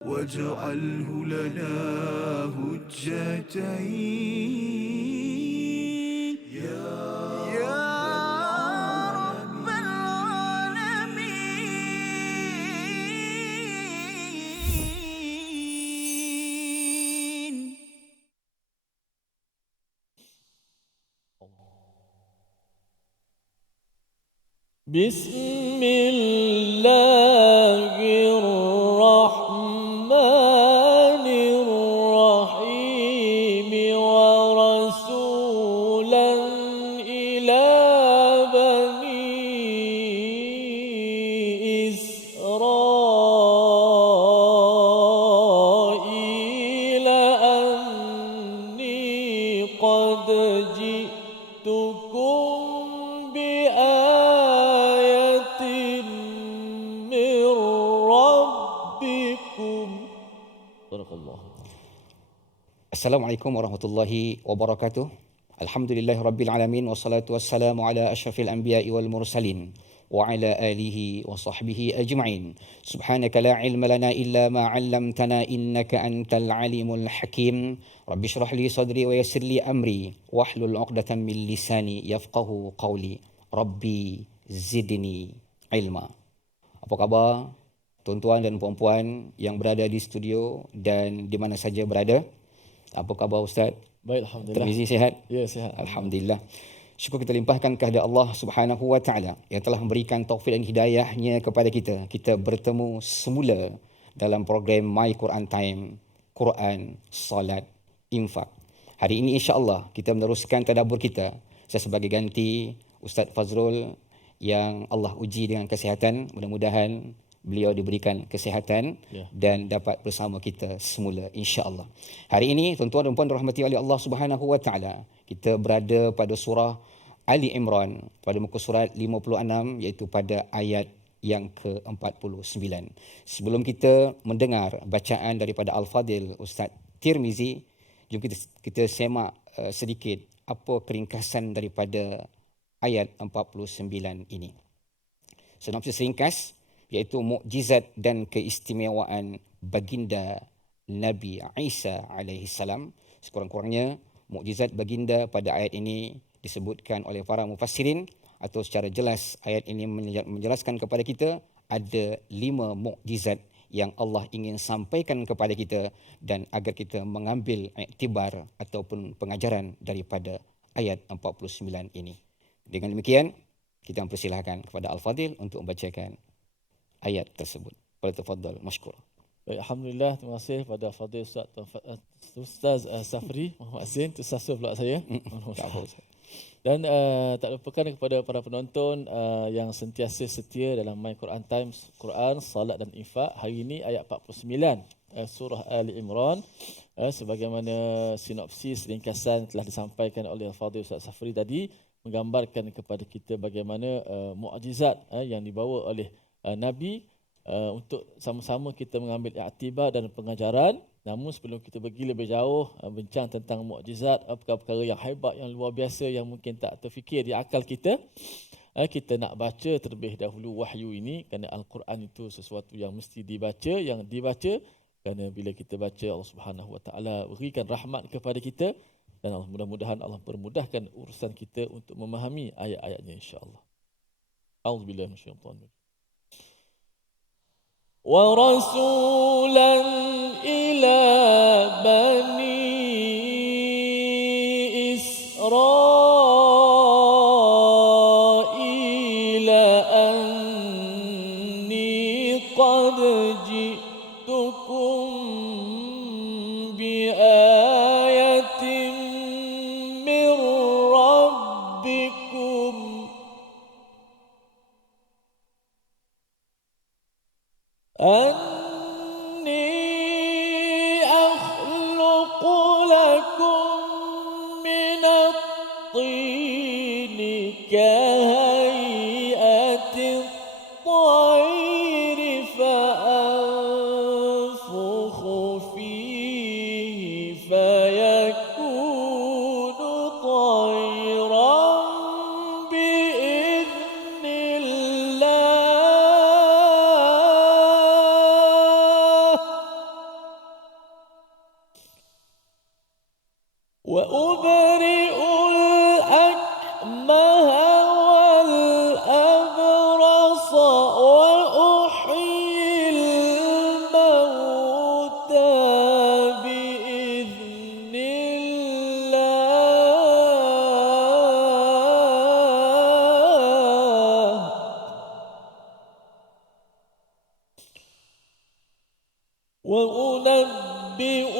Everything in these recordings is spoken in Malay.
واجعله لنا هجتين يا رب العالمين. بسم الله الرحمن الرحيم ورسولا إلى بني إسرائيل أني قد جئتكم بآية من ربكم. صدق الله. Assalamualaikum warahmatullahi wabarakatuh. Alhamdulillahirabbil alamin wassalatu wassalamu ala asyrafil anbiya'i wal mursalin wa ala alihi wa sahbihi ajma'in. Subhanaka la ilma lana illa ma 'allamtana innaka antal alimul hakim. Rabbi shrah li sadri wa yassir li amri wahlul 'uqdatam min lisani yafqahu qawli. Rabbi zidni ilma. Apa khabar tuan-tuan dan puan-puan yang berada di studio dan di mana saja berada? Apa khabar Ustaz? Baik, alhamdulillah. Termizi sihat? Ya, sihat. Alhamdulillah. Syukur kita limpahkan kehadirat Allah Subhanahu wa taala yang telah memberikan taufik dan hidayahnya kepada kita. Kita bertemu semula dalam program My Quran Time, Quran, Salat, Infak. Hari ini insya-Allah kita meneruskan tadabbur kita. Saya sebagai ganti Ustaz Fazrul yang Allah uji dengan kesihatan, mudah-mudahan beliau diberikan kesihatan dan dapat bersama kita semula insya-Allah. Hari ini tuan-tuan dan puan dirahmati oleh Allah Subhanahu wa taala, kita berada pada surah Ali Imran pada muka surat 56 iaitu pada ayat yang ke-49. Sebelum kita mendengar bacaan daripada Al-Fadil Ustaz Tirmizi, jom kita semak sedikit apa keringkasan daripada ayat 49 ini. Sinopsis ringkas iaitu mukjizat dan keistimewaan baginda Nabi Isa alaihi salam. Sekurang-kurangnya mukjizat baginda pada ayat ini disebutkan oleh para mufassirin atau secara jelas ayat ini menjelaskan kepada kita ada 5 mukjizat yang Allah ingin sampaikan kepada kita dan agar kita mengambil iktibar ataupun pengajaran daripada ayat 49 ini. Dengan demikian, kita mempersilahkan kepada Al-Fadil untuk membacakan ayat tersebut. Falyatafaddal mashkur. Baik, alhamdulillah, terima kasih pada Fadil Ustaz Safri Muhammad Zain, tu sasuh pula saya. Dan tak lupakan kepada para penonton yang sentiasa setia dalam My Quran Times, Quran, Salat dan Infak. Hari ini ayat 49 surah Ali Imran, sebagaimana sinopsis ringkasan telah disampaikan oleh Fadil Ustaz Safri tadi, menggambarkan kepada kita bagaimana mukjizat yang dibawa oleh Nabi untuk sama-sama kita mengambil iktibar dan pengajaran. Namun sebelum kita pergi lebih jauh bincang tentang mukjizat, perkara-perkara yang hebat, yang luar biasa yang mungkin tak terfikir di akal kita, kita nak baca terlebih dahulu wahyu ini, kerana Al-Quran itu sesuatu yang mesti dibaca, yang dibaca kerana bila kita baca Allah Subhanahu Wa Taala berikan rahmat kepada kita dan mudah-mudahan Allah permudahkan urusan kita untuk memahami ayat-ayatnya insya-Allah. A'udzubillahi minasyaitanir rajim. ورسولا إلى بني إسرائيل أني قد جئتكم بآية من ربكم أني أخلق لكم من الطين كهيئة الطير فأنفخ فيه فيكون طيرا بإذن الله وأبرئ الأكمه والأبرص وأحيي الموتى بإذن الله وأنبئكم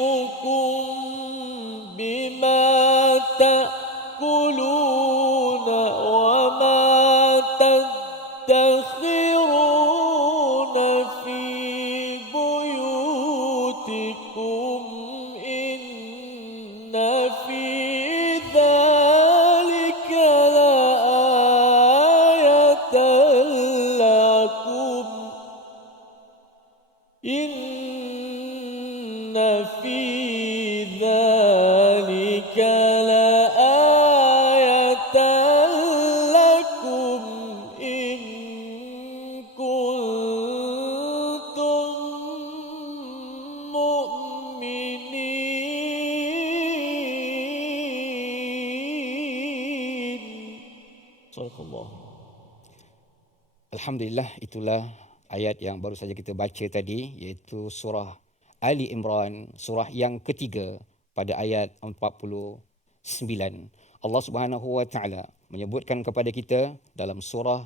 بما تأكلون وما تدخرون في بيوتكم إن في ذلك لآية لكم إن في ذلك لآية لكم إن كنتم مؤمنين. صدق الله. Alhamdulillah, itulah ayat yang baru saja kita baca tadi, iaitu surah Ali Imran, surah yang ketiga pada ayat 49. Allah Subhanahu wa taala menyebutkan kepada kita dalam surah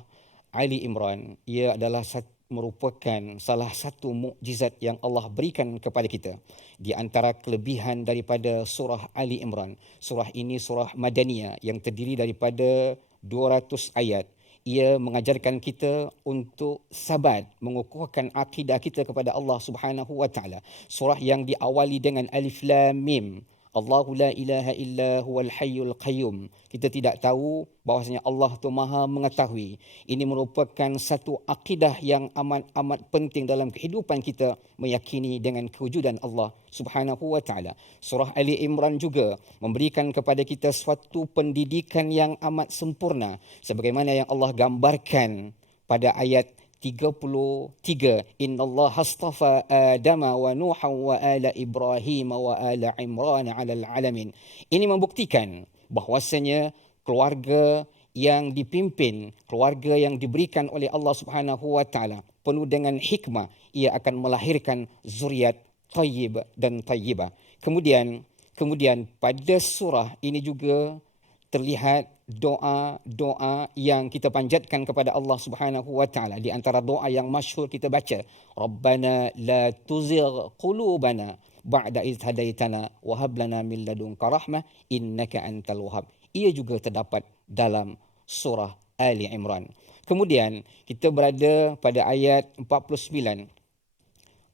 Ali Imran, ia adalah merupakan salah satu mukjizat yang Allah berikan kepada kita. Di antara kelebihan daripada surah Ali Imran, surah ini surah Madaniyah yang terdiri daripada 200 ayat. Ia mengajarkan kita untuk sabat, mengukuhkan akidah kita kepada Allah Subhanahu wa taala. Surah yang diawali dengan Alif Lam Mim. Allahu la ilaha illa huwal hayyul qayyum. Kita tidak tahu bahawasanya Allah itu Maha mengetahui. Ini merupakan satu akidah yang amat penting dalam kehidupan kita, meyakini dengan kewujudan Allah Subhanahu wa taala. Surah Ali Imran juga memberikan kepada kita suatu pendidikan yang amat sempurna sebagaimana yang Allah gambarkan pada ayat 33. Innallaha astafa Adama wa Nuha wa ala Ibrahim wa ala Imran 'alal alamin. Ini membuktikan bahwasanya keluarga yang dipimpin, keluarga yang diberikan oleh Allah Subhanahu wa taala penuh dengan hikmah, ia akan melahirkan zuriat tayyib dan tayyibah. Kemudian pada surah ini juga terlihat doa-doa yang kita panjatkan kepada Allah Subhanahu wa taala. Di antara doa yang masyhur kita baca, Rabbana la tuzigh qulubana ba'da idh hadaitana wa hab lana min ladunka rahmah innaka antal wahhab. Ia juga terdapat dalam surah Ali Imran. Kemudian kita berada pada ayat 49.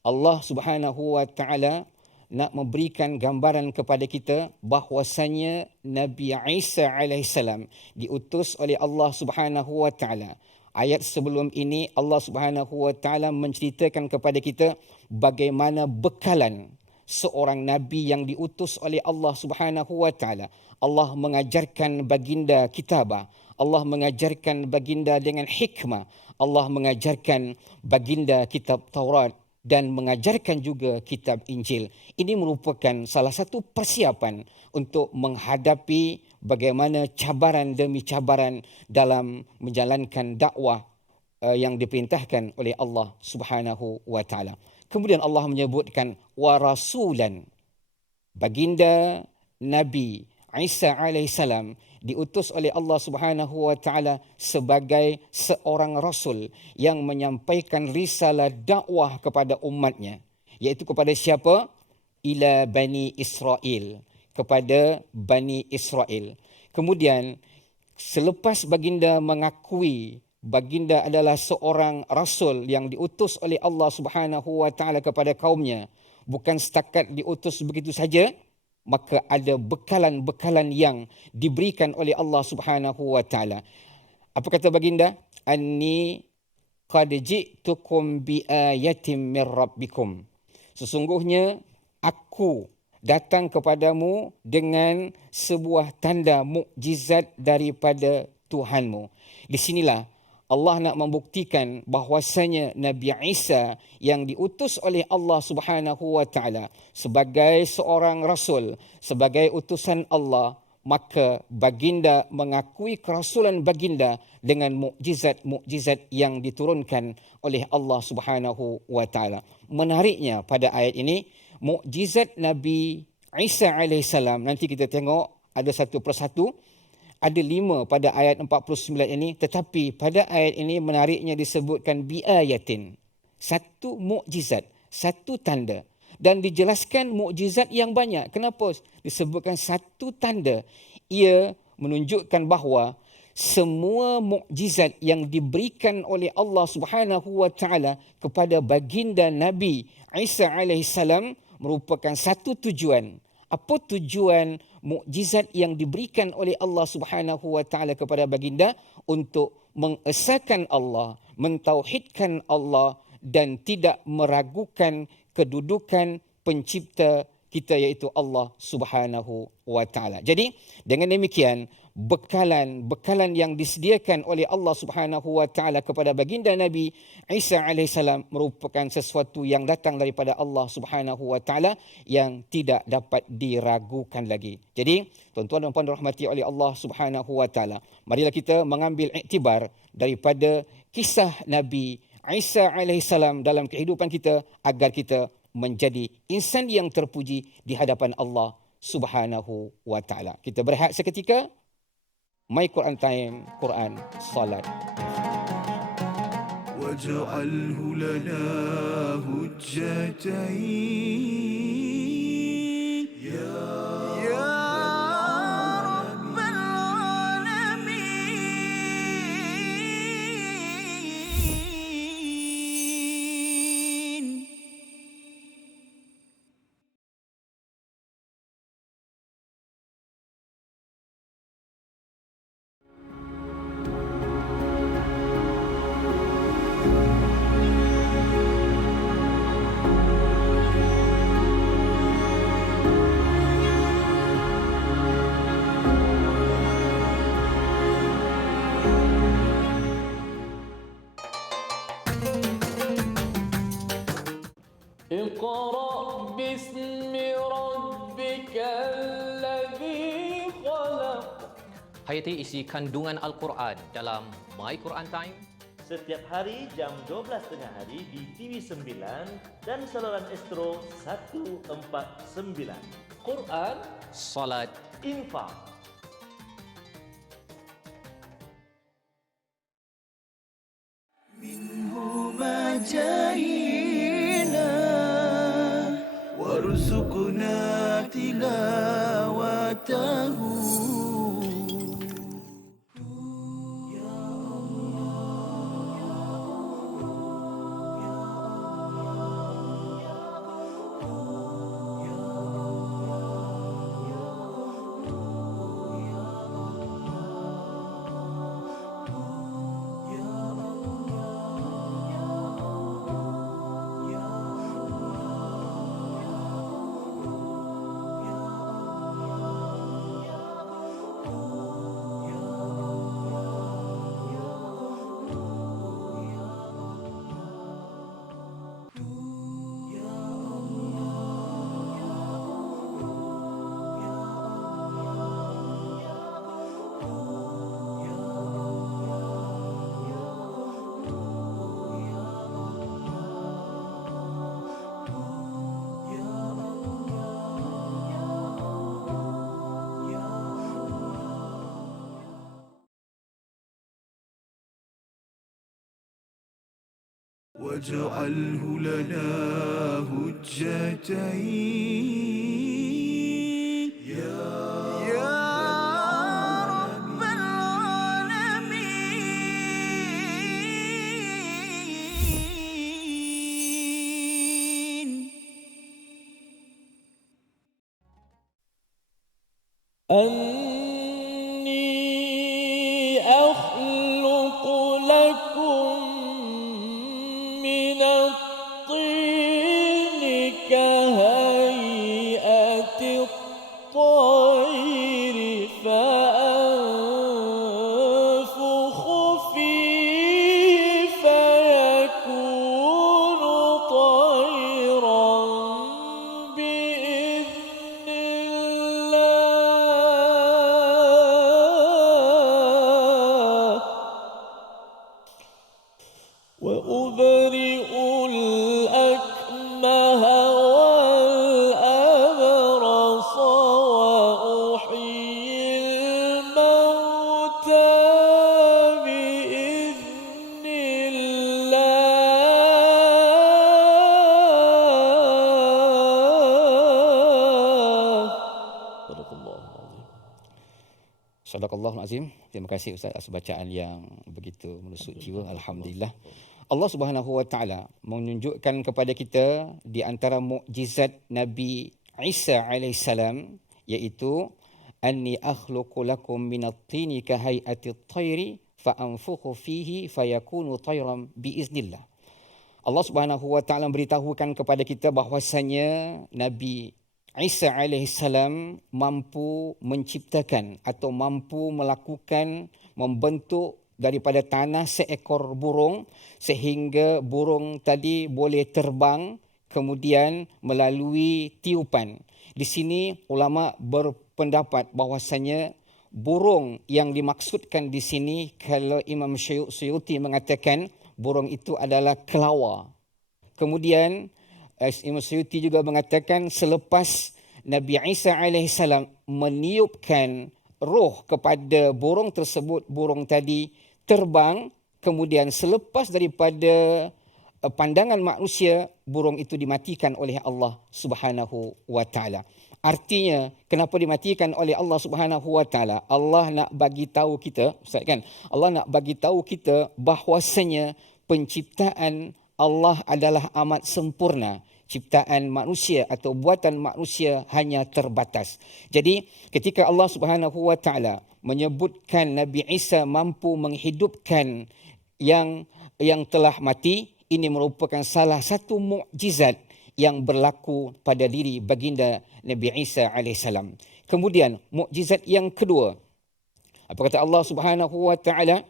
Allah Subhanahu wa taala nak memberikan gambaran kepada kita bahwasanya Nabi Isa alaihissalam diutus oleh Allah Subhanahu wa taala. Ayat sebelum ini Allah Subhanahu wa taala menceritakan kepada kita bagaimana bekalan seorang nabi yang diutus oleh Allah Subhanahu wa taala. Allah mengajarkan baginda kitabah, Allah mengajarkan baginda dengan hikmah, Allah mengajarkan baginda kitab Taurat dan mengajarkan juga kitab Injil. Ini merupakan salah satu persiapan untuk menghadapi bagaimana cabaran demi cabaran dalam menjalankan dakwah yang diperintahkan oleh Allah Subhanahu wa taala. Kemudian Allah menyebutkan wa rasulan. Baginda Nabi Isa alaihissalam diutus oleh Allah Subhanahu wa taala sebagai seorang rasul yang menyampaikan risalah dakwah kepada umatnya, iaitu kepada siapa? Ila Bani Israel, kepada Bani Israel. Kemudian selepas baginda mengakui baginda adalah seorang rasul yang diutus oleh Allah Subhanahu wa taala kepada kaumnya, bukan setakat diutus begitu saja, maka ada bekalan-bekalan yang diberikan oleh Allah Subhanahu wa taala. Apa kata baginda? Anni qad ji'tukum bi ayatin min rabbikum. Sesungguhnya aku datang kepadamu dengan sebuah tanda mukjizat daripada Tuhanmu. Di sinilah Allah nak membuktikan bahwasanya Nabi Isa yang diutus oleh Allah Subhanahu wa taala sebagai seorang rasul, sebagai utusan Allah, maka baginda mengakui kerasulan baginda dengan mukjizat-mukjizat yang diturunkan oleh Allah Subhanahu wa taala. Menariknya pada ayat ini, mukjizat Nabi Isa alaihissalam, nanti kita tengok ada satu persatu. Ada 5 pada ayat 49 ini, tetapi pada ayat ini menariknya disebutkan biayatin. Satu mukjizat, satu tanda. Dan dijelaskan mukjizat yang banyak. Kenapa disebutkan satu tanda? Ia menunjukkan bahawa semua mukjizat yang diberikan oleh Allah Subhanahu wa taala kepada baginda Nabi Isa alaihissalam merupakan satu tujuan. Apa tujuan mukjizat yang diberikan oleh Allah Subhanahu wa taala kepada baginda? Untuk mengesahkan Allah, mentauhidkan Allah dan tidak meragukan kedudukan pencipta kita iaitu Allah Subhanahu wa taala. Jadi dengan demikian bekalan yang disediakan oleh Allah Subhanahu wa taala kepada baginda Nabi Isa alaihissalam merupakan sesuatu yang datang daripada Allah Subhanahu wa taala yang tidak dapat diragukan lagi. Jadi tuan-tuan dan puan dirahmati oleh Allah Subhanahu wa taala, marilah kita mengambil iktibar daripada kisah Nabi Isa alaihissalam dalam kehidupan kita agar kita menjadi insan yang terpuji di hadapan Allah Subhanahu wa taala. Kita berehat seketika. My Quran Time, Quran, Salat. واجعله لنا هجتين يا رب العالمين. اقرأ باسم ربك الذي خلق. Hayati isi kandungan Al-Quran dalam My Quran Time. Setiap hari jam 12.30 hari di TV9 dan saluran Astro 149. Quran, Salat. Infak. منهما جاهينا وارزقنا تلاوته. واجعله لنا هجتين يا رب العالمين. أني أخلق لكم من الطين كهيئة الطير فأنفخ فيه Sadaqallahul azim. Terima kasih Ustaz atas bacaan yang begitu menusuk jiwa. Alhamdulillah. Allah Subhanahu wa taala menunjukkan kepada kita di antara mukjizat Nabi Isa alaihissalam, iaitu anni akhluqu lakum minat tini ka hay'atit tayri fa anfukhu fihi fayakunu tayran biiznillah. Allah Subhanahu wa taala beritahukan kepada kita bahwasanya Nabi Isa alaihissalam mampu menciptakan atau mampu melakukan, membentuk daripada tanah seekor burung sehingga burung tadi boleh terbang kemudian melalui tiupan. Di sini ulama berpendapat bahwasanya burung yang dimaksudkan di sini, kalau Imam Suyuti mengatakan burung itu adalah kelawar. Kemudian Imam Suyuti juga mengatakan selepas Nabi Isa alaihissalam meniupkan roh kepada burung tersebut, burung tadi terbang, kemudian selepas daripada pandangan manusia, burung itu dimatikan oleh Allah Subhanahu wa taala. Artinya, kenapa dimatikan oleh Allah Subhanahu wa taala? Allah nak bagi tahu kita, Ustaz kan? Allah nak bagi tahu kita bahwasanya penciptaan Allah adalah amat sempurna. Ciptaan manusia atau buatan manusia hanya terbatas. Jadi, ketika Allah Subhanahu wa taala menyebutkan Nabi Isa mampu menghidupkan yang telah mati, ini merupakan salah satu mukjizat yang berlaku pada diri baginda Nabi Isa alaihissalam. Kemudian mukjizat yang kedua, apa kata Allah Subhanahu wa taala?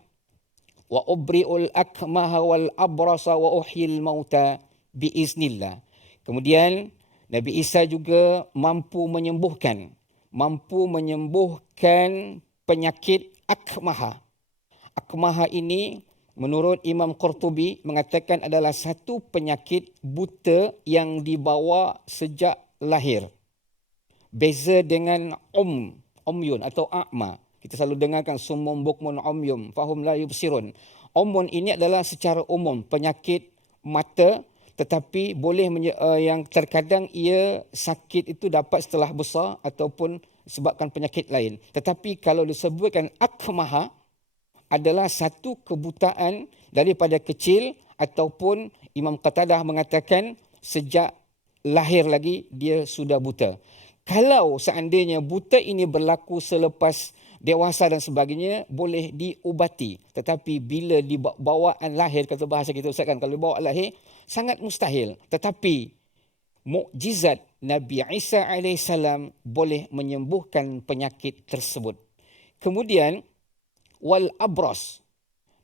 Wa ubri'ul akmaha wal abrasa wa uhyil mauta biiznillah. Kemudian Nabi Isa juga mampu menyembuhkan penyakit akmaha. Akmaha ini menurut Imam Qurtubi mengatakan adalah satu penyakit buta yang dibawa sejak lahir. Beza dengan umyun atau a'ma. Kita selalu dengarkan summum bukmun umyum fahum la yubsirun. Umun ini adalah secara umum penyakit mata, tetapi boleh yang terkadang ia sakit itu dapat setelah besar ataupun sebabkan penyakit lain. Tetapi kalau disebutkan akmaha adalah satu kebutaan daripada kecil, ataupun Imam Qatadah mengatakan sejak lahir lagi dia sudah buta. Kalau seandainya buta ini berlaku selepas dewasa dan sebagainya, boleh diubati. Tetapi bila di bawaan lahir, kata bahasa kita Ustaz kan, kalau dibawa lahir sangat mustahil. Tetapi mukjizat Nabi Isa alaihissalam boleh menyembuhkan penyakit tersebut. Kemudian wal abras,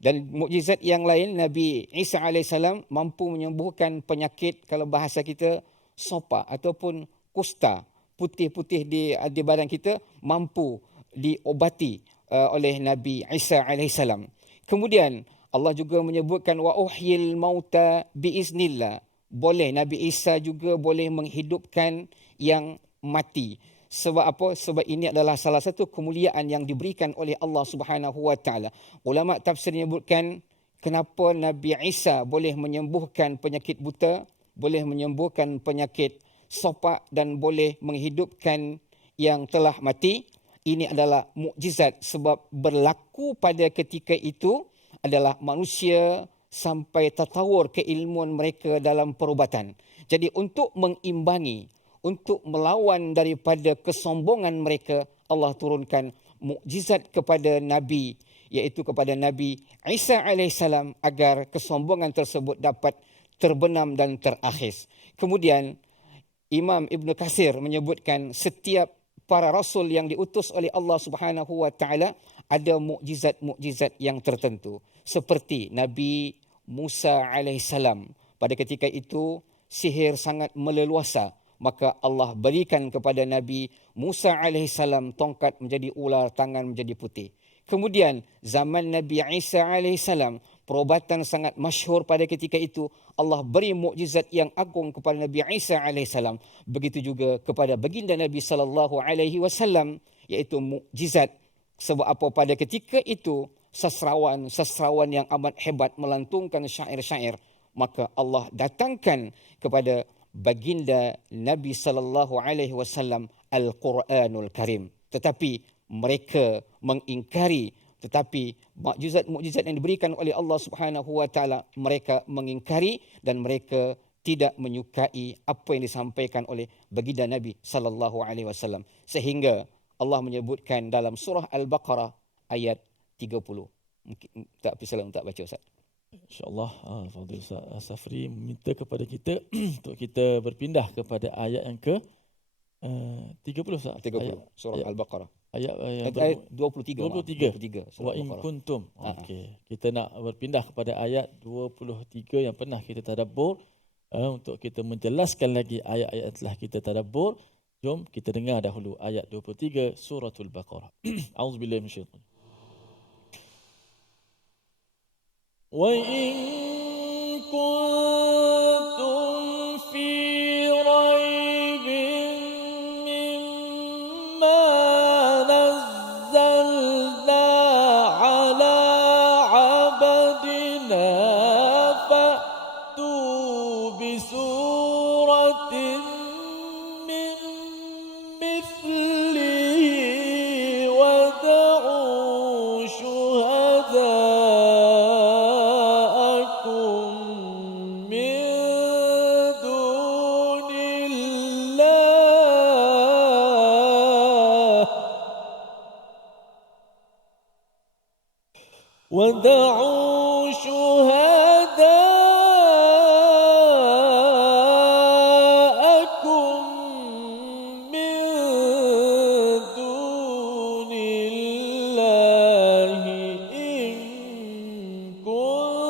dan mukjizat yang lain, Nabi Isa alaihissalam mampu menyembuhkan penyakit, kalau bahasa kita sopa ataupun kusta, putih-putih di badan kita, mampu diobati oleh Nabi Isa alaihissalam. Kemudian Allah juga menyebutkan wa uhyil mauta biiznillah. Boleh Nabi Isa juga boleh menghidupkan yang mati. Sebab apa? Sebab ini adalah salah satu kemuliaan yang diberikan oleh Allah Subhanahu wa taala. Ulama tafsir menyebutkan kenapa Nabi Isa boleh menyembuhkan penyakit buta, boleh menyembuhkan penyakit sopak dan boleh menghidupkan yang telah mati. Ini adalah mukjizat sebab berlaku pada ketika itu adalah manusia sampai tertawur keilmuan mereka dalam perubatan. Jadi untuk mengimbangi, untuk melawan daripada kesombongan mereka, Allah turunkan mukjizat kepada Nabi, iaitu kepada Nabi Isa alaihissalam, agar kesombongan tersebut dapat terbenam dan terakhir. Kemudian Imam Ibn Katsir menyebutkan setiap para rasul yang diutus oleh Allah Subhanahu wa taala ada mukjizat-mukjizat yang tertentu. Seperti Nabi Musa alaihissalam, pada ketika itu sihir sangat meleluasa, maka Allah berikan kepada Nabi Musa alaihissalam tongkat menjadi ular, tangan menjadi putih. Kemudian zaman Nabi Isa alaihissalam, perubatan sangat masyhur pada ketika itu, Allah beri mukjizat yang agung kepada Nabi Isa alaihissalam. Begitu juga kepada baginda Nabi sallallahu alaihi wasallam, iaitu mukjizat. Sebab apa? Pada ketika itu sastrawan yang amat hebat melantungkan syair-syair, maka Allah datangkan kepada baginda Nabi sallallahu alaihi wasallam Al-Quranul Karim. Tetapi mereka mengingkari, tetapi mukjizat-mukjizat yang diberikan oleh Allah Subhanahu wa taala mereka mengingkari dan mereka tidak menyukai apa yang disampaikan oleh baginda Nabi sallallahu alaihi wasallam, sehingga Allah menyebutkan dalam surah Al-Baqarah ayat 30. Mungkin tak persilakan tak baca Ustaz. InsyaAllah Fadil Ustaz Safri meminta kepada kita untuk kita berpindah kepada ayat yang ke 30 Ustaz. 30 surah Al-Baqarah. Ayat 23. 23. Wa in kuntum. Okey. Kita nak berpindah kepada ayat 23 yang pernah kita tadabbur untuk kita menjelaskan lagi ayat-ayat yang telah kita tadabbur. Jom kita dengar dahulu ayat 23 suratul Baqarah. Auzubillahi minasyaitanir. Wa in kuntum fi raibin mimma nazzalna ala abdina fa'tu bisuratin min mithlihi wad'u syuhada'akum min dunillah ودعوا شهداءكم من دون الله إن كنتم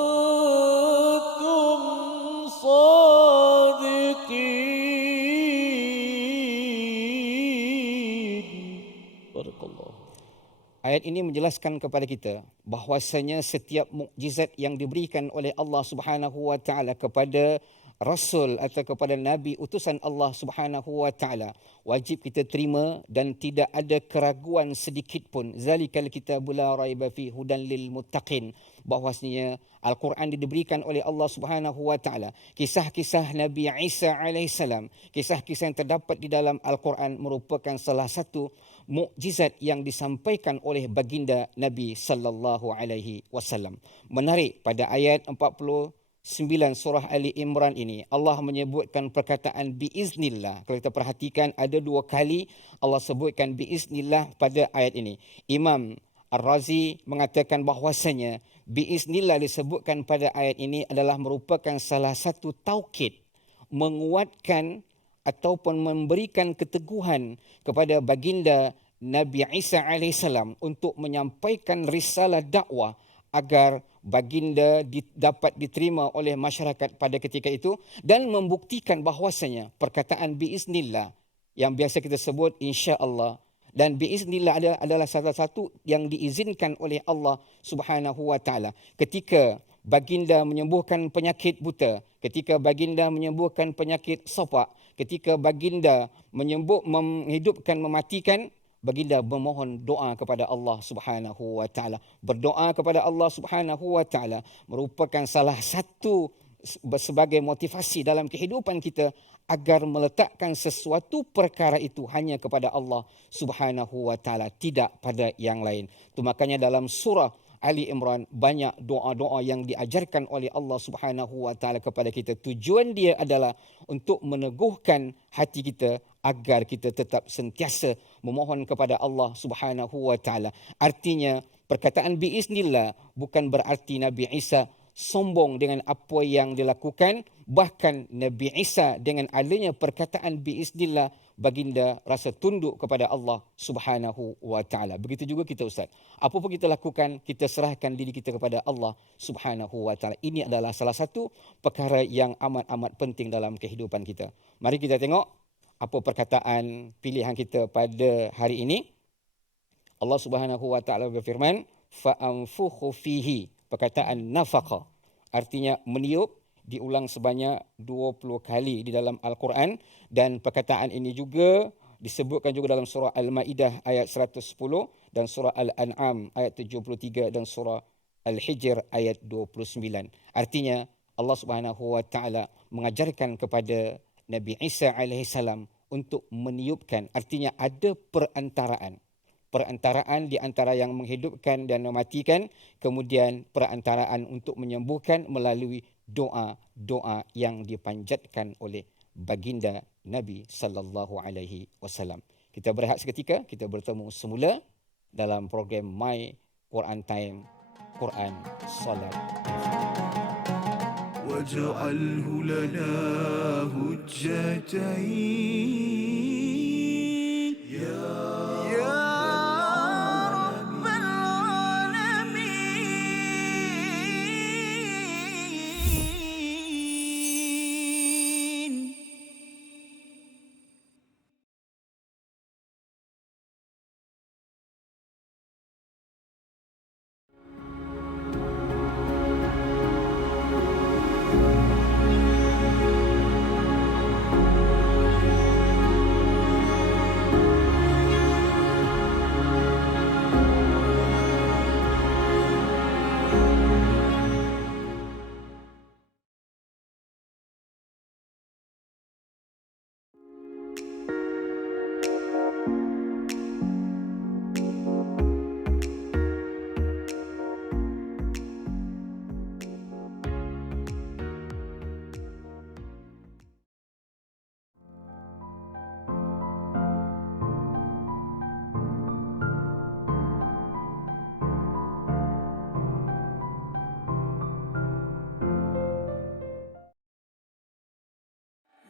صادقين. بارك الله. Ayat ini menjelaskan kepada kita bahwasanya setiap mukjizat yang diberikan oleh Allah Subhanahu wa taala kepada rasul atau kepada nabi utusan Allah Subhanahu wa taala wajib kita terima dan tidak ada keraguan sedikit pun. Zalikal kitabul la raiba fi hudan lil muttaqin, bahwasanya Al-Quran diberikan oleh Allah Subhanahu wa taala. Kisah-kisah Nabi Isa alaihissalam, kisah-kisah yang terdapat di dalam Al-Quran merupakan salah satu mukjizat yang disampaikan oleh baginda Nabi sallallahu alaihi wasallam. Menarik, pada ayat 49 surah Ali Imran ini Allah menyebutkan perkataan biiznillah. Kalau kita perhatikan ada dua kali Allah sebutkan biiznillah pada ayat ini. Imam Ar-Razi mengatakan bahwasanya biiznillah disebutkan pada ayat ini adalah merupakan salah satu taukid, menguatkan ataupun memberikan keteguhan kepada baginda Nabi Isa alaihissalam untuk menyampaikan risalah dakwah agar baginda dapat diterima oleh masyarakat pada ketika itu, dan membuktikan bahwasanya perkataan biiznillah yang biasa kita sebut insya-Allah dan biiznillah adalah salah satu yang diizinkan oleh Allah Subhanahu wa taala. Ketika baginda menyembuhkan penyakit buta, ketika baginda menyembuhkan penyakit sopak, ketika baginda menghidupkan mematikan, baginda memohon doa kepada Allah Subhanahu wa taala. Berdoa kepada Allah Subhanahu wa taala merupakan salah satu sebagai motivasi dalam kehidupan kita agar meletakkan sesuatu perkara itu hanya kepada Allah Subhanahu wa taala, tidak pada yang lain. Itu makanya dalam surah Ali Imran banyak doa-doa yang diajarkan oleh Allah Subhanahu wa taala kepada kita. Tujuan dia adalah untuk meneguhkan hati kita agar kita tetap sentiasa memohon kepada Allah Subhanahu wa taala. Artinya perkataan biiznillah bukan berarti Nabi Isa sombong dengan apa yang dilakukan. Bahkan Nabi Isa dengan adanya perkataan biiznillah, baginda rasa tunduk kepada Allah Subhanahu wa taala. Begitu juga kita Ustaz. Apa pun kita lakukan, kita serahkan diri kita kepada Allah Subhanahu wa taala. Ini adalah salah satu perkara yang amat-amat penting dalam kehidupan kita. Mari kita tengok apa perkataan pilihan kita pada hari ini. Allah Subhanahu wa taala berfirman, fa anfukhu fihi. Perkataan nafaqa artinya meniup diulang sebanyak 20 kali di dalam Al-Quran, dan perkataan ini juga disebutkan juga dalam surah Al-Maidah ayat 110 dan surah Al-An'am ayat 73 dan surah Al-Hijr ayat 29. Artinya Allah Subhanahu wa taala mengajarkan kepada Nabi Isa alaihissalam untuk meniupkan, artinya ada perantaraan. perantaraan di antara yang menghidupkan dan mematikan, kemudian perantaraan untuk menyembuhkan melalui doa-doa yang dipanjatkan oleh baginda Nabi sallallahu alaihi wasallam. Kita berehat seketika, kita bertemu semula dalam program My Quran Time, Quran, Salat. واجعله لنا هجتين يا رب العالمين.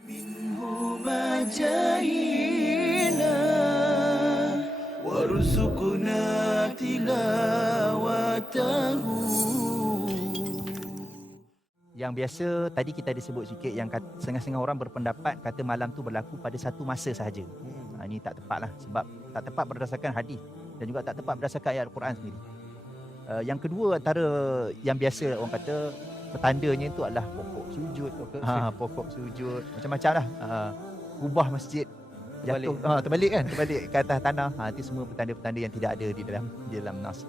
منهما جاهينا وارزقنا تلاوته. Yang biasa tadi kita ada sebut sikit yang setengah-setengah orang berpendapat kata malam tu berlaku pada satu masa sahaja. Ini tak tepat lah, sebab tak tepat berdasarkan hadis dan juga tak tepat berdasarkan ayat Al-Quran sendiri. Yang kedua, antara yang biasa orang kata petandanya itu adalah pokok sujud, pokok sujud, macam-macam lah. Kubah masjid jatuh, terbalik ke atas tanah. Itu semua petanda-petanda yang tidak ada di dalam nas.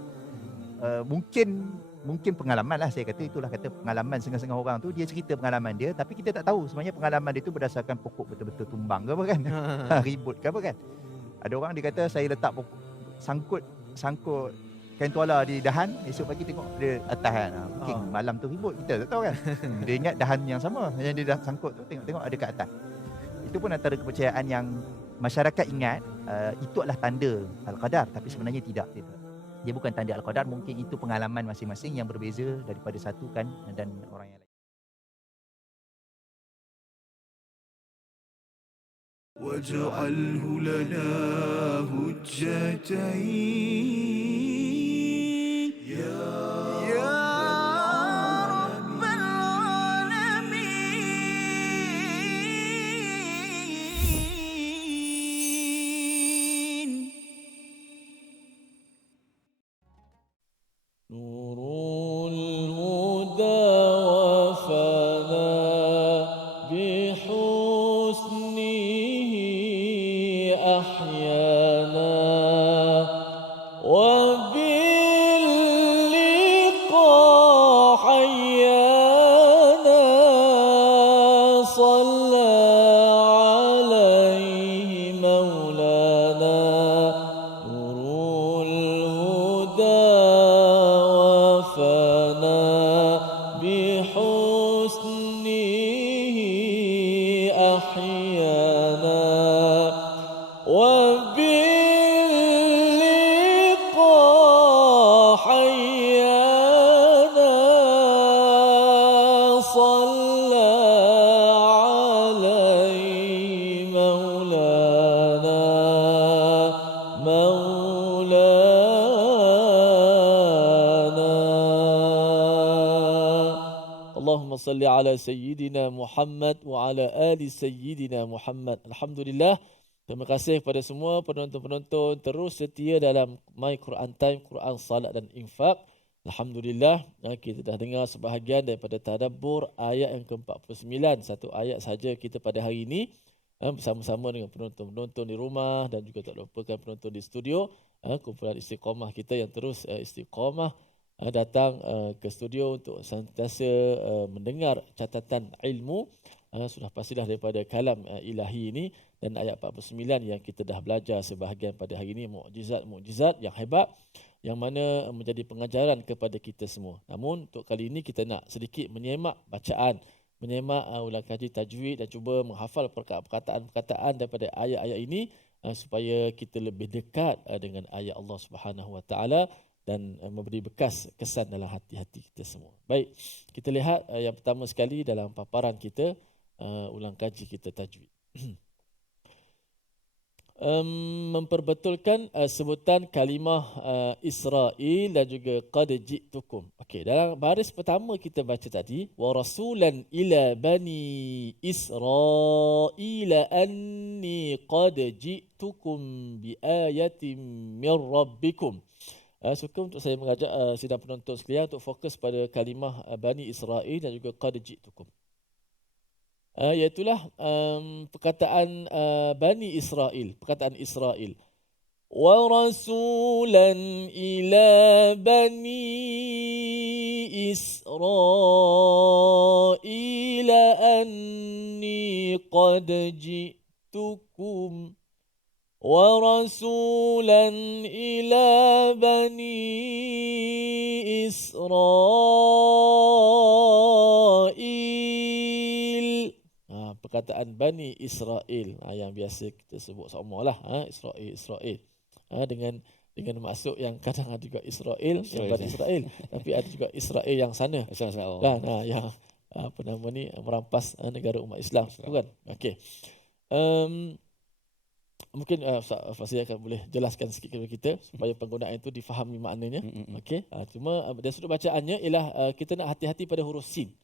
Mungkin pengalaman lah, saya kata itulah kata pengalaman setengah-setengah orang tu, dia cerita pengalaman dia, tapi kita tak tahu sebenarnya pengalaman dia tu berdasarkan pokok betul-betul tumbang ke apa kan. Ribut ke apa kan. Ada orang dia kata saya letak pokok, sangkut kain tuala di dahan, esok pagi tengok dia atas kan. Mungkin malam tu ribut, kita tak tahu kan. Dia ingat dahan yang sama yang dia dah sangkut tu, tengok ada kat atas. Itu pun antara kepercayaan yang masyarakat ingat itu adalah tanda Al-Qadar, tapi sebenarnya tidak. Dia bukan tanda Al-Qadar, mungkin itu pengalaman masing-masing yang berbeza daripada satu kan dan orang yang lain. واجعله لنا هجتين يا رب العالمين. نور الهدى وفنا بحسنه أحيانا وباللقاء حيانا صلى عليه مولانا نور الهدى وفنا بحسنه أحيانا وباللقاء حيانا صلى عليه مولانا اللهم صل على سيدنا محمد وعلى آل سيدنا محمد. Alhamdulillah. Terima kasih kepada semua penonton-penonton terus setia dalam My Quran Time, Quran, Salat dan Infak. Alhamdulillah, kita dah dengar sebahagian daripada tadabbur ayat yang ke-49. Satu ayat saja kita pada hari ini bersama-sama dengan penonton-penonton di rumah dan juga tak lupakan penonton di studio. Kumpulan Istiqamah kita yang terus istiqamah datang ke studio untuk sentiasa mendengar catatan ilmu, sudah pastilah daripada kalam ilahi ini, dan ayat 49 yang kita dah belajar sebahagian pada hari ini, mukjizat yang hebat yang mana menjadi pengajaran kepada kita semua. Namun untuk kali ini kita nak sedikit menyemak bacaan, menyemak ulang kaji tajwid dan cuba menghafal perkataan-perkataan daripada ayat-ayat ini supaya kita lebih dekat dengan ayat Allah Subhanahu Wa Taala dan memberi bekas kesan dalam hati-hati kita semua. Baik, kita lihat yang pertama sekali dalam paparan kita, ulang kaji kita tajwid. Memperbetulkan sebutan kalimah Israel dan juga qad ji'tukum. Okey, dalam baris pertama kita baca tadi, wa rasulan ila bani Israel anni qad ji'tukum bi ayatin min rabbikum. Suka untuk saya mengajak sidang penonton sekalian untuk fokus pada kalimah bani Israel dan juga qad ji'tukum. Iaitulah perkataan Bani Israel, perkataan Israel. Wa rasulan ila bani Israel anni qad ji'tukum. Wa rasulan ila bani Israel. Perkataan Bani Israel yang biasa kita sebut sama lah, Israel dengan maksud yang kadang ada juga Israel yang Bani Israel tapi ada juga Israel yang sana kan, yang apa nama ni, merampas negara umat Islam kan. Okey, mungkin saya akan boleh jelaskan sikit kepada kita supaya penggunaan itu difahami maknanya. Okey, cuma dari sudut bacaannya ialah kita nak hati-hati pada huruf sin.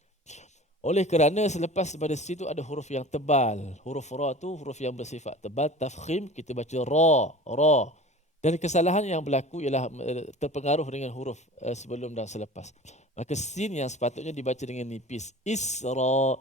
Oleh kerana selepas daripada sin itu ada huruf yang tebal. Huruf ra tu huruf yang bersifat tebal, tafkhim, kita baca ra. Dan kesalahan yang berlaku ialah terpengaruh dengan huruf sebelum dan selepas. Maka sin yang sepatutnya dibaca dengan nipis. Isra.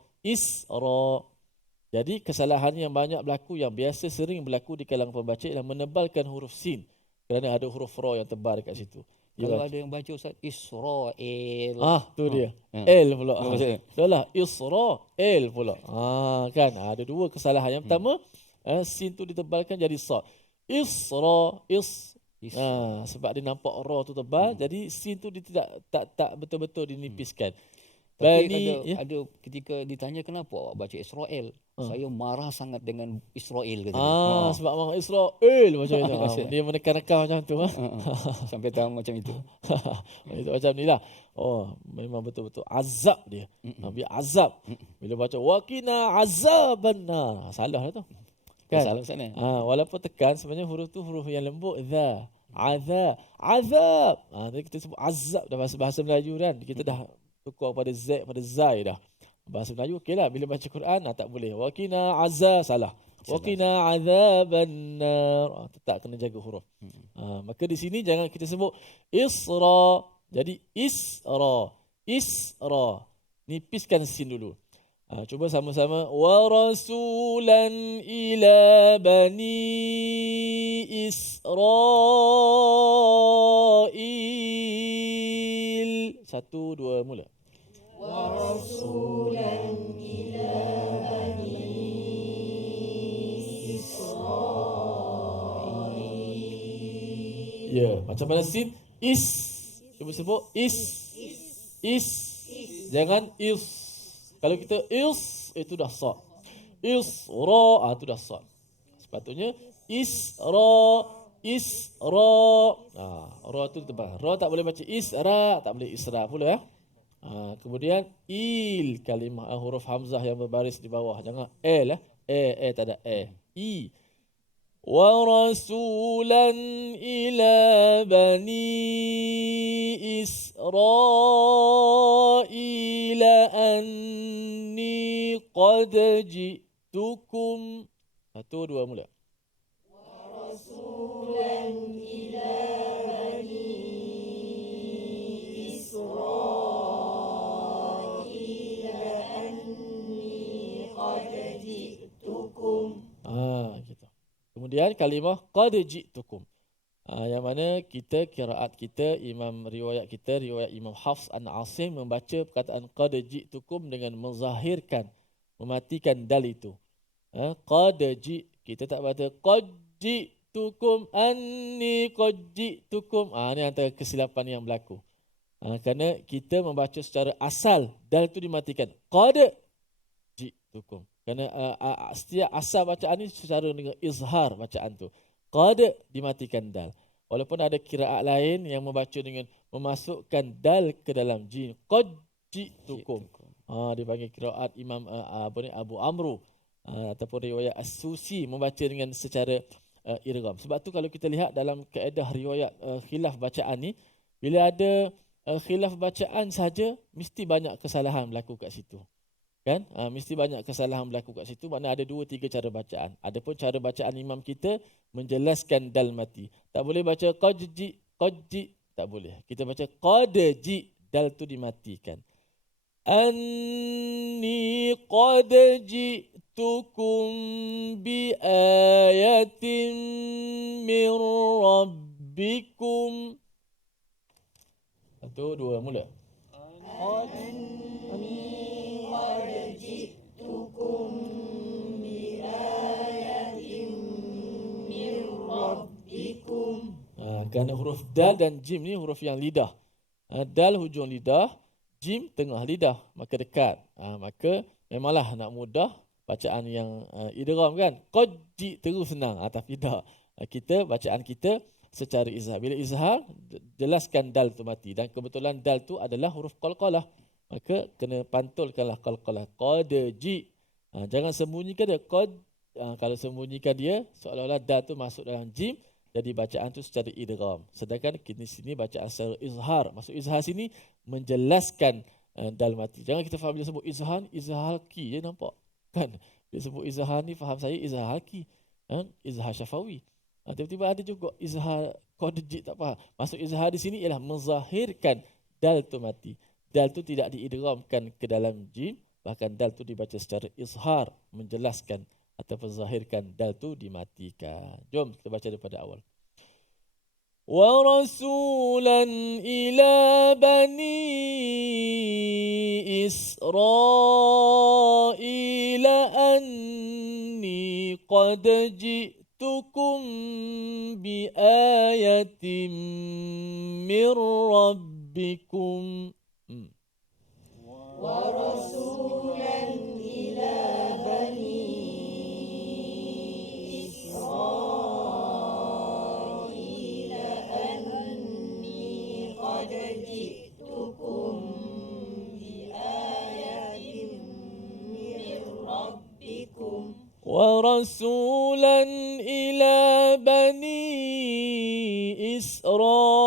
Jadi kesalahan yang banyak berlaku, yang biasa sering berlaku di kalangan pembaca ialah menebalkan huruf sin kerana ada huruf ra yang tebal dekat situ. Kalau ada yang baca Ustaz Israel. Tu dia. L pula. Itulah Israel pula. Kan ada dua kesalahan. Yang pertama, sin tu ditebalkan jadi sa. Isra. Sebab dia nampak ra tu tebal, jadi sin tu dia tak betul-betul dinipiskan. Tapi ada ketika ditanya kenapa awak baca Israel, saya marah sangat dengan Israel kata dia. Sebab orang Israel macam itu. Dia menekan-nekan macam tu. Sampai tahu macam itu. Itu macam ni lah. Memang betul-betul azab dia. Biar azab. Bila baca waqina azabannar, salah lah tu. Kan? Salah sana. Walaupun tekan, sebenarnya huruf tu huruf yang lembut. Azab. Tadi kita sebut azab dah bahasa Melayu kan. Kita dah tukar pada Z, pada Zai dah. Bahasa Melayu okeylah, bila baca Quran tak boleh. Waqina azab, salah. Waqina azabannar, tetap kena jaga huruf. Maka di sini jangan kita sebut Isra. Jadi Isra. Nipiskan sin dulu. Cuba sama-sama. Wa rasulan ila bani Israel. 1, 2, mula. Wa rasulan ila bani Israel. Ya, macam mana sin? Cuba sebut is. Jangan is. Kalau kita itu dah sa. Isra, itu dah sa. Sepatutnya Isra. Ra tu tebal. Ra tak boleh baca isra, tak boleh isra pula. Kemudian kalimah huruf hamzah yang berbaris di bawah. Jangan lah. Tak ada I. Wa rasulan ila bani Israel anni qad ji'tukum. 1, 2, mula. Wa rasulan ila bani Israel anni qad ji'tukum. Gitu. Kemudian kalimah qad ji'tukum. Yang mana kita, qiraat kita, riwayat Imam Hafs an Asim membaca perkataan qad ji'tukum dengan menzahirkan, mematikan dal itu. Qad kita tak baca qad ji'tukum anni qad ji'tukum. Ini antara kesilapan yang berlaku. Kerana kita membaca secara asal, dal itu dimatikan. Qad ji'tukum. Kerana setiap asal bacaan ini secara dengan izhar bacaan tu. Qad dimatikan dal. Walaupun ada qiraat lain yang membaca dengan memasukkan dal ke dalam jim. Qad ji'tukum. Dipanggil qiraat Imam Abu Amru ataupun riwayat As-Susi membaca dengan secara idgham. Sebab tu kalau kita lihat dalam kaedah riwayat khilaf bacaan ni, bila ada khilaf bacaan saja mesti banyak kesalahan berlaku kat situ. Kan? Mesti banyak kesalahan berlaku kat situ. Maknanya ada 2-3 cara bacaan. Adapun cara bacaan imam kita menjelaskan dal mati. Tak boleh baca qadji, tak boleh. Kita baca qadji, dal tu dimatikan. Anni qad ji'tukum bi ayatin min rabbikum. 1, 2, mula. Kerana huruf dal dan jim ni huruf yang lidah. Dal hujung lidah, jim tengah lidah, maka dekat. Maka memanglah nak mudah bacaan yang idgham kan. Qadji terus senang, tapi tak. Bacaan kita secara izhar. Bila izhar, jelaskan dal tu mati. Dan kebetulan dal tu adalah huruf qalqalah. Maka kena pantulkanlah qalqalah. Qadji. Jangan sembunyikan dia. Kalau sembunyikan dia, seolah-olah dal tu masuk dalam jim. Jadi bacaan tu secara idgham. Sedangkan di sini bacaan secara izhar. Maksud izhar sini menjelaskan dal mati. Jangan kita faham bila sebut izhar ki je nampak. Kan? Bila sebut izhar ni faham saya izhar ki. Izhar syafawi. Tiba-tiba ada juga izhar qadji, tak faham. Maksud izhar di sini ialah menzahirkan dal tu mati. Dal tu tidak diidghamkan ke dalam jim. Bahkan dal tu dibaca secara izhar. Menjelaskan ataupun zahirkan dal tu dimatikan. Jom kita baca daripada awal. Wa rasulan ila bani Israila anni qad ji'tukum bi ayatin min rabbikum. Wa rasulan ila bani ورسولا إلى بني إسرائيل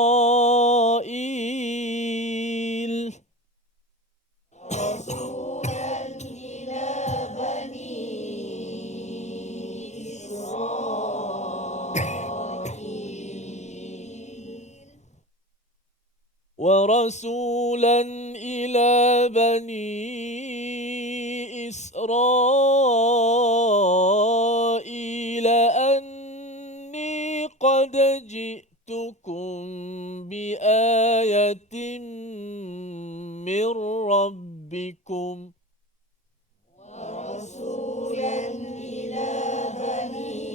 ورسولا إلى بني إسرائيل أني قد جئتكم بآية من ربكم ورسولا إلى بني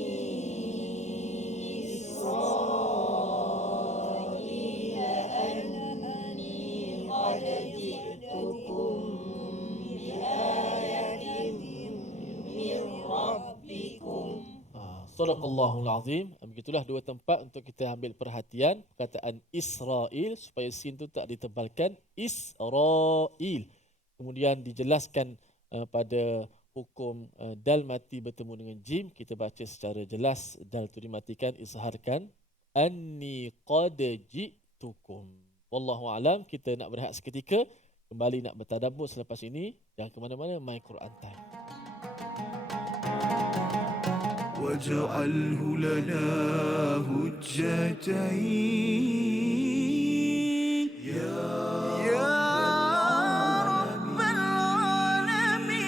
إسرائيل أني قد جئتكم بآية من ربكم. Sadaqallahul Azim. Begitulah 2 tempat untuk kita ambil perhatian. Perkataan Israel supaya sin tu tak ditebalkan. Israel. Kemudian dijelaskan pada hukum dal mati bertemu dengan jim. Kita baca secara jelas dal tu dimatikan, izharkan. Anni qad ji'tukum. Wallahu alam. Kita nak berehat seketika. Kembali nak bertadabbur selepas ini. Jangan ke mana-mana. My Quran Time. واجعله لنا هجتين يا رب العالمين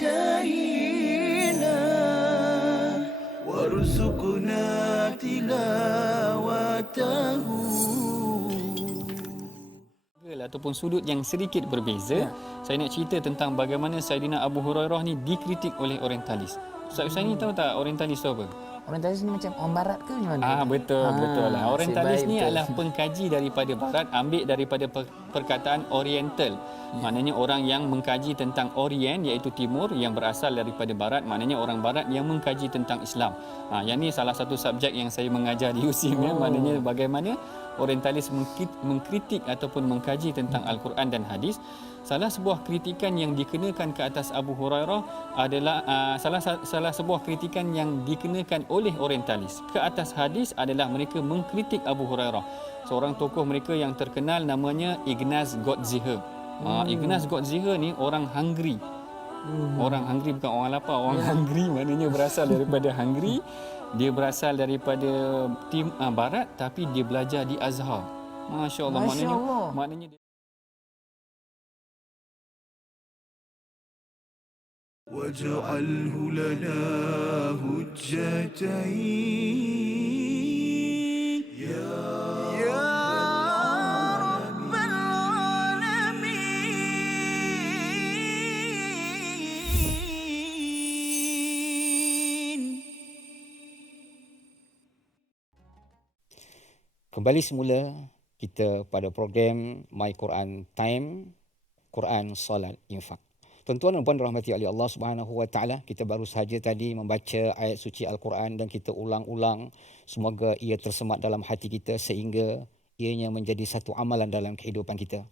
جاهنا وارزقنا تلاوته. Ataupun sudut yang sedikit berbeza. Saya nak cerita tentang bagaimana Saidina Abu Hurairah ni dikritik oleh orientalis. Ustaz ni tahu tak orientalis tu apa? Orientalis ni macam orang barat ke macam mana? Betul lah. Orientalis ni betul. adalah pengkaji daripada barat, ambil daripada perkataan oriental. Maknanya orang yang mengkaji tentang orient iaitu timur, yang berasal daripada barat, maknanya orang barat yang mengkaji tentang Islam. Yang ni salah satu subjek yang saya mengajar di USIM ya, maknanya bagaimana orientalis mengkritik ataupun mengkaji tentang Al-Quran dan hadis. Salah sebuah kritikan yang dikenakan ke atas Abu Hurairah adalah salah sebuah kritikan yang dikenakan oleh orientalis ke atas hadis adalah mereka mengkritik Abu Hurairah. Seorang tokoh mereka yang terkenal namanya Ignaz Gottschier. Ignaz Gottschier ni orang Hungary. Orang Hungary bukan orang lapar, orang Hungary maknanya berasal daripada Hungary. Dia berasal daripada barat tapi dia belajar di Azhar. Masya-Allah. Maknanya واجعله لنا هجتين يا رب العالمين. Kembali semula kita pada program My Quran Time, Quran, Salat, Infak. Tuan-tuan dan puan rahmati oleh Allah Subhanahu Wa Taala, kita baru sahaja tadi membaca ayat suci Al-Quran dan kita ulang-ulang. Semoga ia tersemat dalam hati kita sehingga ianya menjadi satu amalan dalam kehidupan kita.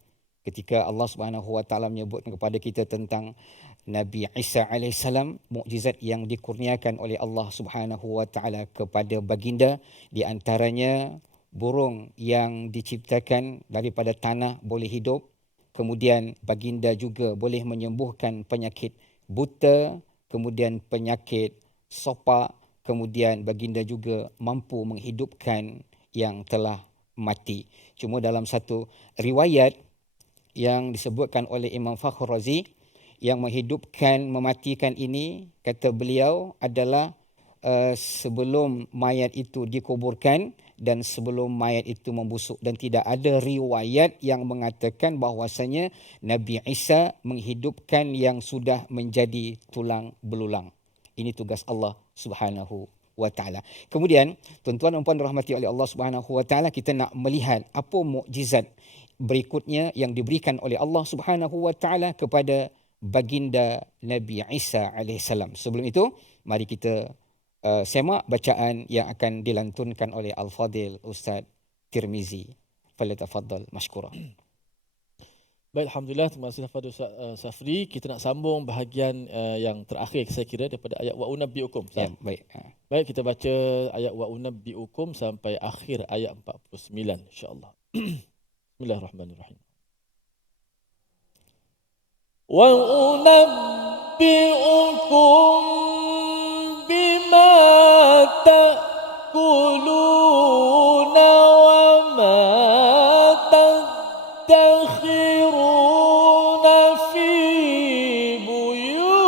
Ketika Allah Subhanahu Wa Taala menyebutkan kepada kita tentang Nabi Isa alaihissalam, mukjizat yang dikurniakan oleh Allah Subhanahu Wa Taala kepada baginda, di antaranya burung yang diciptakan daripada tanah boleh hidup. Kemudian baginda juga boleh menyembuhkan penyakit buta, kemudian penyakit sopak, kemudian baginda juga mampu menghidupkan yang telah mati. Cuma dalam satu riwayat yang disebutkan oleh Imam Fakhr Razi, yang menghidupkan mematikan ini, kata beliau adalah sebelum mayat itu dikuburkan dan sebelum mayat itu membusuk, dan tidak ada riwayat yang mengatakan bahawasanya Nabi Isa menghidupkan yang sudah menjadi tulang belulang. Ini tugas Allah Subhanahu Wa Taala. Kemudian tuan-tuan dan puan rahmati oleh Allah Subhanahu Wa Taala, kita nak melihat apa mukjizat berikutnya yang diberikan oleh Allah Subhanahu Wa Taala kepada baginda Nabi Isa alaihissalam. Sebelum itu, mari kita semak bacaan yang akan dilantunkan oleh Al-Fadil Ustaz Tirmizi. Falyatafaddal mashkura. Baik, alhamdulillah, terima kasih kepada Ustaz Safri. Kita nak sambung bahagian yang terakhir saya kira daripada ayat wa unabbiukum. Ya, baik. Baik, kita baca ayat wa unabbiukum sampai akhir ayat 49 insya-Allah. Bismillahirrahmanirrahim. Wa unabbiukum بما تأكلون وما تدخرون في بيوتكم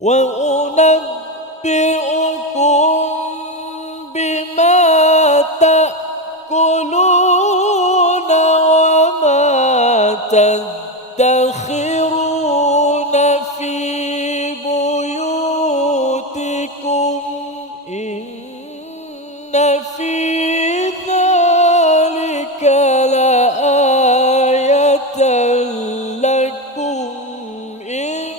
وأنبئكم بما تأكلون وما تدخرون في بيوتكم إن في ذلك لآية لكم إن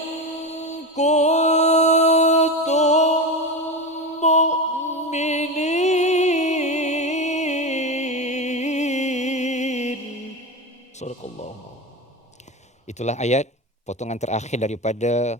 كنتم مؤمنين. صدق الله. Itulah ayat potongan terakhir daripada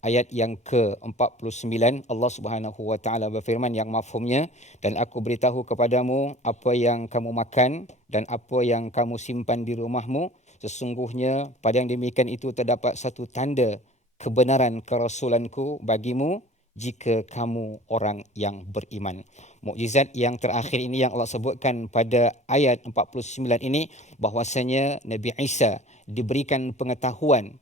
ayat yang ke-49. Allah Subhanahu Wa Taala berfirman yang mafhumnya, dan aku beritahu kepadamu apa yang kamu makan dan apa yang kamu simpan di rumahmu. Sesungguhnya pada yang demikian itu terdapat satu tanda kebenaran kerasulanku bagimu jika kamu orang yang beriman. Mukjizat yang terakhir ini yang Allah sebutkan pada ayat 49 ini, bahwasanya Nabi Isa diberikan pengetahuan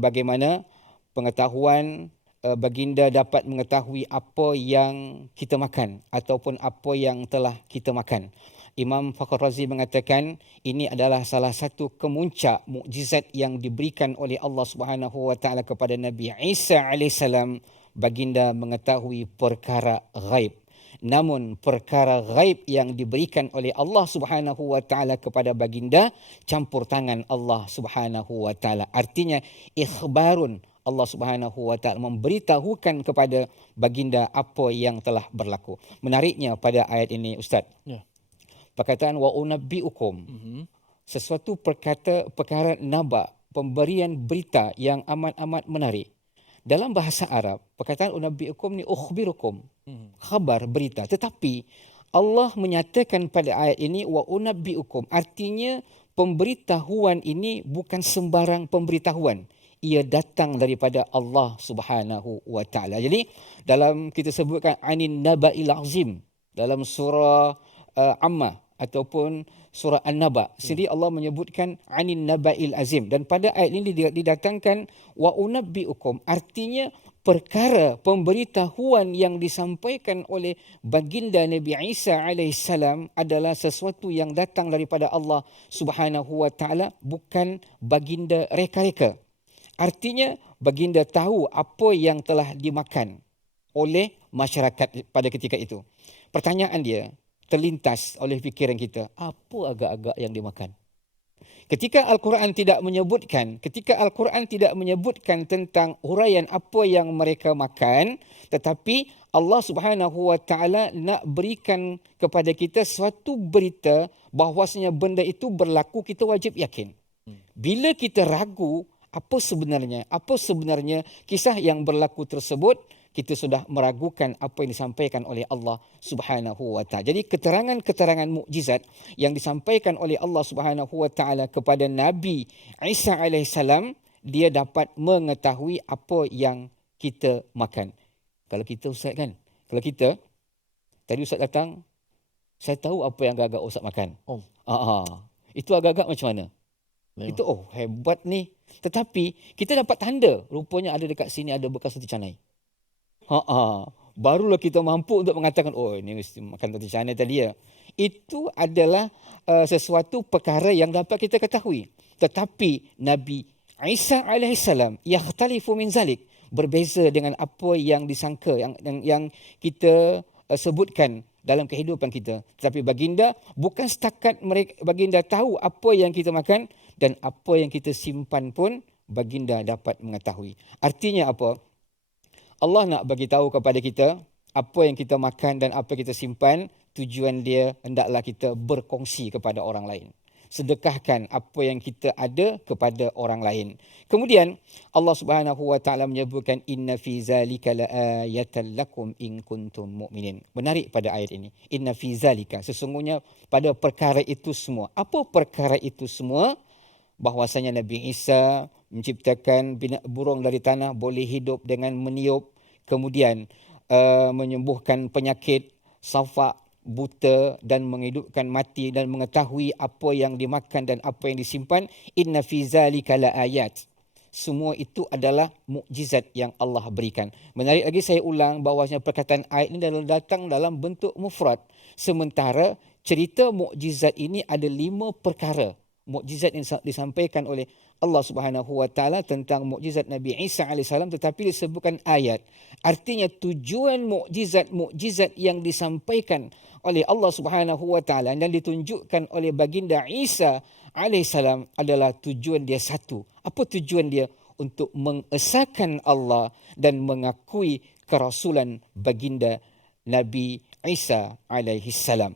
bagaimana pengetahuan baginda dapat mengetahui apa yang kita makan ataupun apa yang telah kita makan. Imam Fakhr Razi mengatakan ini adalah salah satu kemuncak mukjizat yang diberikan oleh Allah Subhanahu wa taala kepada Nabi Isa alaihissalam, baginda mengetahui perkara ghaib. Namun perkara ghaib yang diberikan oleh Allah Subhanahu wa taala kepada baginda campur tangan Allah Subhanahu wa taala. Artinya ikhbarun, Allah Subhanahu wa taala memberitahukan kepada baginda apa yang telah berlaku. Menariknya pada ayat ini Ustaz. Ya. Perkataan wa unabbiukum. Sesuatu perkara naba, pemberian berita yang amat-amat menarik. Dalam bahasa Arab, perkataan unabbiukum ni ukhbirukum. Khabar, berita. Tetapi Allah menyatakan pada ayat ini wa unabbiukum. Artinya pemberitahuan ini bukan sembarang pemberitahuan. Ia datang daripada Allah Subhanahu wa taala. Jadi dalam kita sebutkan anin naba'il azim dalam surah Ammah ataupun surah An-Naba, sendiri Allah menyebutkan anin naba'il azim, dan pada ayat ini didatangkan wa unabbiukum, artinya perkara pemberitahuan yang disampaikan oleh baginda Nabi Isa alaihissalam adalah sesuatu yang datang daripada Allah Subhanahu wa taala, bukan baginda reka-reka. Artinya baginda tahu apa yang telah dimakan oleh masyarakat pada ketika itu. Pertanyaan dia terlintas oleh fikiran kita, apa agak-agak yang dimakan? Ketika Al-Quran tidak menyebutkan tentang huraian apa yang mereka makan, tetapi Allah Subhanahu wa taala nak berikan kepada kita suatu berita bahawasanya benda itu berlaku, kita wajib yakin. Bila kita ragu apa sebenarnya kisah yang berlaku tersebut, kita sudah meragukan apa yang disampaikan oleh Allah Subhanahu wa taala. Jadi keterangan mukjizat yang disampaikan oleh Allah Subhanahu wa taala kepada Nabi Isa alaihissalam, dia dapat mengetahui apa yang kita makan. Kalau kita Ustaz kan, tadi Ustaz datang, saya tahu apa yang agak-agak Ustaz makan. Itu agak-agak macam mana? Itu hebat ni. Tetapi kita dapat tanda, rupanya ada dekat sini ada bekas roti canai. Barulah kita mampu untuk mengatakan, ini mesti makan roti canai tadi ya. Itu adalah sesuatu perkara yang dapat kita ketahui. Tetapi Nabi Isa alaihissalam yakhtalifu min zalik, berbeza dengan apa yang disangka, yang kita sebutkan dalam kehidupan kita. Tetapi baginda bukan setakat baginda tahu apa yang kita makan, dan apa yang kita simpan pun baginda dapat mengetahui. Artinya apa? Allah nak bagi tahu kepada kita apa yang kita makan dan apa yang kita simpan, tujuan dia hendaklah kita berkongsi kepada orang lain. Sedekahkan apa yang kita ada kepada orang lain. Kemudian Allah Subhanahu wa taala menyebutkan inna fi zalika laayatan lakum in kuntum mu'minin. Menarik pada ayat ini. Inna fi zalika, sesungguhnya pada perkara itu semua. Apa perkara itu semua? Bahwasanya Nabi Isa menciptakan burung dari tanah, boleh hidup dengan meniup, kemudian menyembuhkan penyakit, safak, buta, dan menghidupkan mati, dan mengetahui apa yang dimakan dan apa yang disimpan. Inna fi zalika laayat. Semua itu adalah mukjizat yang Allah berikan. Menarik lagi, saya ulang bahawasanya perkataan ayat ini datang dalam bentuk mufrad. Sementara cerita mukjizat ini ada 5 perkara. Mukjizat yang disampaikan oleh Allah Subhanahu wa taala tentang mukjizat Nabi Isa alaihissalam, tetapi disebutkan ayat. Artinya tujuan mukjizat yang disampaikan oleh Allah Subhanahu wa taala dan ditunjukkan oleh baginda Isa alaihissalam adalah tujuan dia satu. Apa tujuan dia? Untuk mengesahkan Allah dan mengakui kerasulan baginda Nabi Isa alaihissalam.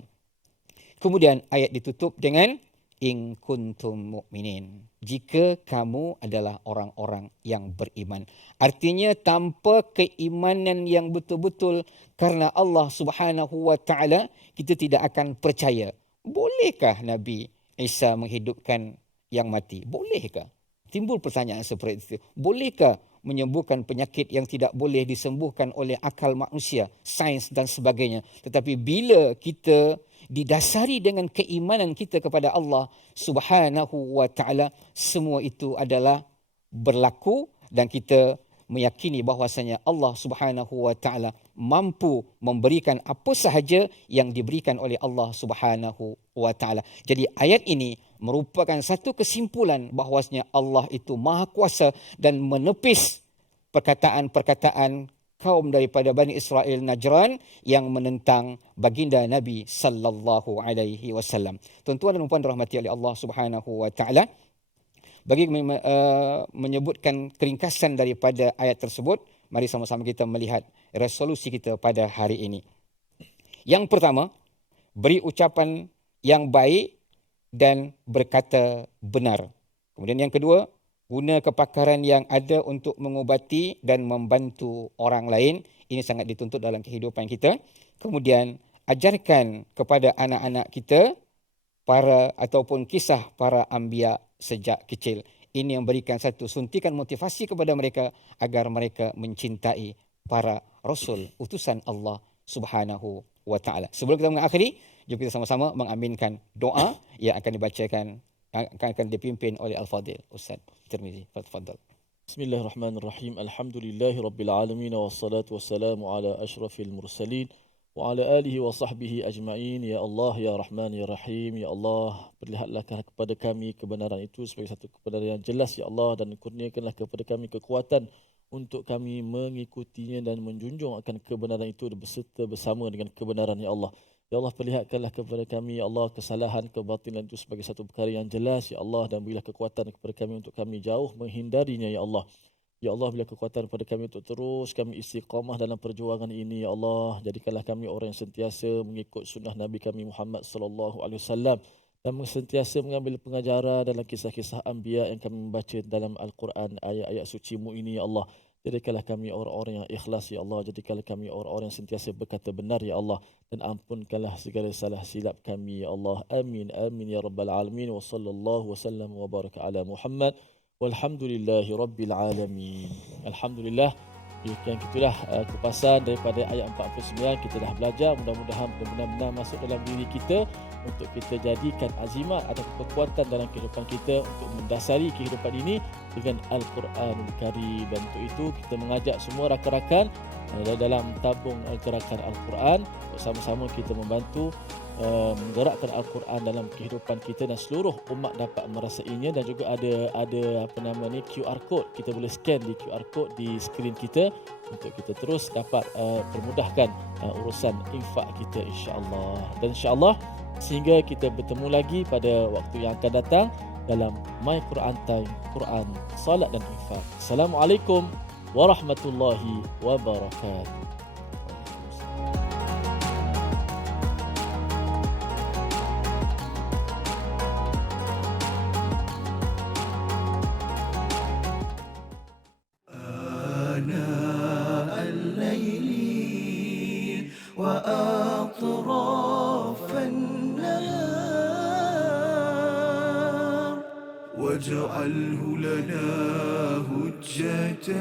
Kemudian ayat ditutup dengan in kuntum mu'minin. Jika kamu adalah orang-orang yang beriman. Artinya tanpa keimanan yang betul-betul karena Allah Subhanahu wa taala, kita tidak akan percaya. Bolehkah Nabi Isa menghidupkan yang mati? Bolehkah? Timbul pertanyaan seperti itu. Bolehkah menyembuhkan penyakit yang tidak boleh disembuhkan oleh akal manusia, sains dan sebagainya. Tetapi bila kita didasari dengan keimanan kita kepada Allah Subhanahu wa taala, semua itu adalah berlaku dan kita meyakini bahwasanya Allah Subhanahu wa taala mampu memberikan apa sahaja yang diberikan oleh Allah Subhanahu wa taala. Jadi ayat ini merupakan satu kesimpulan bahwasanya Allah itu Maha Kuasa dan menepis perkataan-perkataan kaum daripada Bani Israel Najran yang menentang baginda Nabi sallallahu alaihi wasallam. Tuan-tuan dan puan dirahmati oleh Allah Subhanahu wa taala, bagi menyebutkan keringkasan daripada ayat tersebut, mari sama-sama kita melihat resolusi kita pada hari ini. Yang pertama, beri ucapan yang baik dan berkata benar. Kemudian yang kedua, guna kepakaran yang ada untuk mengubati dan membantu orang lain. Ini sangat dituntut dalam kehidupan kita. Kemudian, ajarkan kepada anak-anak kita ataupun kisah para anbiya sejak kecil. Ini yang berikan satu suntikan motivasi kepada mereka agar mereka mencintai para rasul utusan Allah Subhanahu wa taala. Sebelum kita mengakhiri, jom kita sama-sama mengaminkan doa yang akan dibacakan, akan dipimpin oleh Al-Fadil Ustaz Tirmizi. Tafadhal. Bismillahirrahmanirrahim. Alhamdulillahirabbil alamin wassalatu wassalamu ala asyrafil mursalin wa ala alihi wa sahbihi ajma'in. Ya Allah, ya Rahman, ya Rahim. Ya Allah, perlihatlah kepada kami kebenaran itu sebagai satu kebenaran yang jelas, ya Allah, dan kurniakanlah kepada kami kekuatan untuk kami mengikutinya dan menjunjung akan kebenaran itu berserta bersama dengan kebenaran, ya Allah. Ya Allah, perlihatkanlah kepada kami, ya Allah, kesalahan, kebatilan itu sebagai satu perkara yang jelas, ya Allah, dan berilah kekuatan kepada kami untuk kami jauh menghindarinya, ya Allah. Ya Allah, bila kekuatan pada kami untuk terus kami istiqamah dalam perjuangan ini, ya Allah. Jadikanlah kami orang yang sentiasa mengikut sunnah Nabi kami Muhammad sallallahu alaihi wasallam dan sentiasa mengambil pengajaran dalam kisah-kisah anbiya yang kami membaca dalam Al-Quran, ayat-ayat suci-Mu ini, ya Allah. Jadikanlah kami orang-orang yang ikhlas, ya Allah. Jadikanlah kami orang-orang yang sentiasa berkata benar, ya Allah. Dan ampunkanlah segala salah silap kami, ya Allah. Amin, amin, ya Rabbal Alamin. Wa sallallahu wasallam wa baraka ala Muhammad. Walhamdulillahi Rabbil Alamin. Alhamdulillah. Yang itulah kupasan daripada ayat 49. Kita dah belajar. Mudah-mudahan benar-benar masuk dalam diri kita untuk kita jadikan azimat atau kekuatan dalam kehidupan kita untuk mendasari kehidupan ini dengan Al-Quranul Karim. Dan untuk itu kita mengajak semua rakan-rakan dalam tabung gerakan Al-Quran untuk sama-sama kita membantu menggerakkan Al-Quran dalam kehidupan kita dan seluruh umat dapat merasainya. Dan juga ada QR code, kita boleh scan di QR code di skrin kita untuk kita terus dapat permudahkan urusan infak kita, insya-Allah. Dan insya-Allah sehingga kita bertemu lagi pada waktu yang akan datang dalam My Quran Time, Quran, Salat dan Infak. Assalamualaikum warahmatullahi wabarakatuh. وأطراف النهار واجعله لنا هجتين